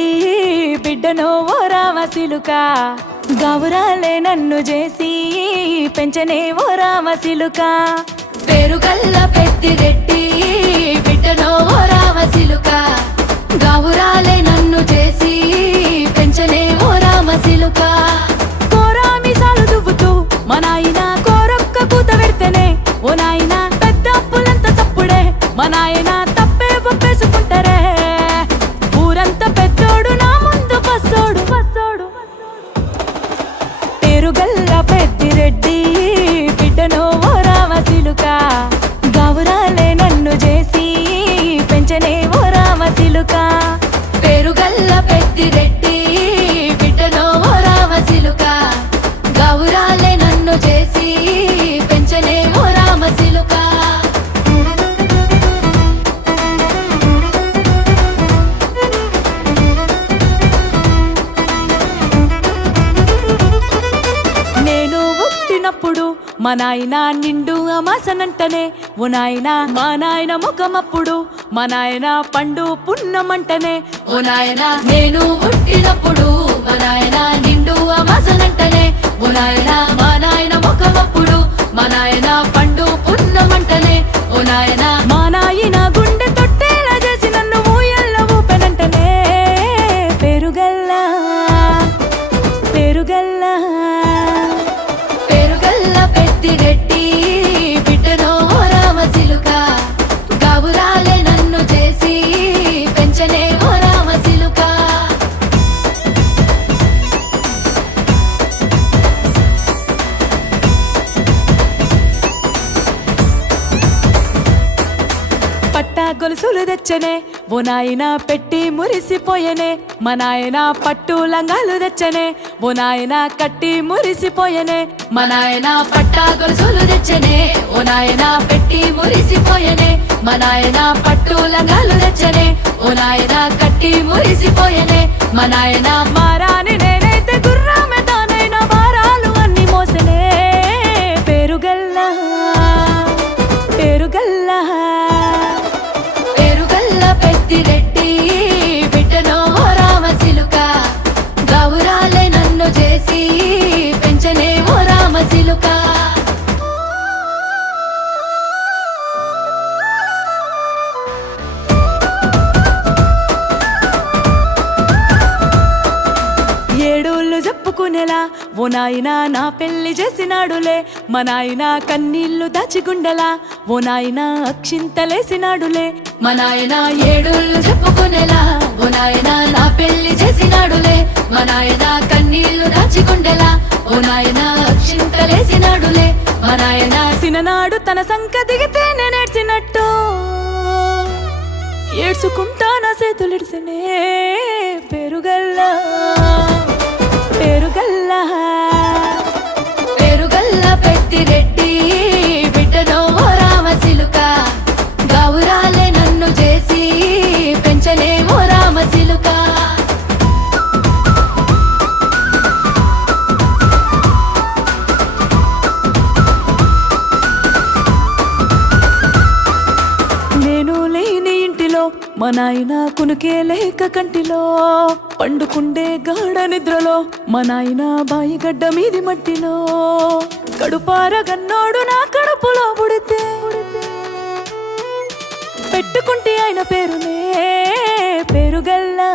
రెడ్డి బిడ్డనో ఓ రామసిలుక గౌరాలే నన్ను చేసి పెంచనే ఓ రామసిలుక పేరుగల్ల పెద్దిరెడ్డి బిడ్డనో ఓ రామసిలుక గౌరాలే నన్ను చేసి పెంచనే ఓ రామసిలుక కోరామిసాలు దువ్వుతూ మా నాయన కోరొక్క కూత పెడితేనే ఓ నాయన పెద్ద అప్పులంత చప్పుడే మా నాయన తప్పే ఒప్పేసుకుంటారే ఊరంతా పెద్దోడు నా ముందు బస్సోడు బస్సోడు పేరుగల్ల పెద్దిరెడ్డి బిడ్డనో ఓ రామసిలుక గౌరాలే నన్ను చేసి పెంచనే ఓ రామసిలుక పేరుగల్ల పెద్దిరెడ్డి బిడ్డనో ఓ రామసిలుక గౌరాలే నన్ను చేసి పెంచనే ఓ రామసిలుక నేను పుట్టినప్పుడు మా నాయన నిండు అమాసనంటనే ఓ నాయన మా నాయన ముఖమప్పుడు మా నాయన పండు పున్నమంటనే ఓ నాయనా నేను పుట్టినప్పుడు మా నాయన నిండు అమాసనంటనే ఓ నాయనా మా నాయన ముఖమప్పుడు మా నాయన పండు పున్నమంటనే ఓ నాయనా మా నాయన గుండె తొట్టేలా చేసి నన్ను ఊయల్ల ఊపెనంటనే పేరుగల్లా పేరుగల్లా పేరుగల్ల పెద్దిరెడ్డి బిడ్డనో ఓ రామసిలుక గౌరాలే నన్ను చేసి పెంచనే ఓ రామసిలుక పట్టా గొలుసులు తెచ్చనే ఓ నాయన పెట్టి మురిసిపోయనే మా నాయన పట్టు లంగాలు తెచ్చనే ఓ నాయన కట్టి మురిసిపోయనే మా నాయన పట్టా గొలుసులు తెచ్చనే ఓ నాయన పెట్టి మురిసిపోయనే మా నాయన పట్టు లంగాలు తెచ్చనే ఓ నాయన కట్టి మురిసిపోయనే మా నాయన మారాని నేనైతే గుర్రామె తానైనా భారాలు అన్ని మోసనే పేరుగల్లా పేరుగల్లా పేరుగల్ల పెద్దిరెడ్డి బిడ్డనో ఓ రామసిలుక గౌరాలే నన్ను చేసి పెంచనే ఓ రామసిలుక ఏడోళ్ళు చెప్పుకునేలా ఓ నాయన నా పెళ్లి చేసినాడులే మా నాయన కన్నీళ్లు దాచిగుండెలా ఓ నాయన అక్షింతలేసినాడులే మా నాయన ఏడుళ్ళు చెప్పుకునేలా ఓ నాయన నా పెళ్లి చేసినాడులే మా నాయన కన్నీళ్లు దాచిగుండెలా ఓ నాయన అక్షింతలేసినాడులే మా నాయన సిననాడు తన సంక దిగితే నేనేడ్చినట్టు ఏడ్చుకుంటా నా చేతులిడిసినే పేరుగల్లా పేరుగల్లా పేరుగల్ల పెద్దిరెడ్డి బిడ్డనో ఓ రామసిలుక గౌరాలే నన్ను చేసి పెంచనే ఓ రామసిలుక నేను లేని ఇంటిలో మా నాయన కునుకే లేక కంటిలో పండుకుండే గాఢ నిద్రలో మా నాయన బాయి గడ్డ మీది మట్టిలో కడుపార గన్నోడు నా కడుపులో పుడితే పెట్టుకుంటే ఆయన పేరునే పేరుగల్లా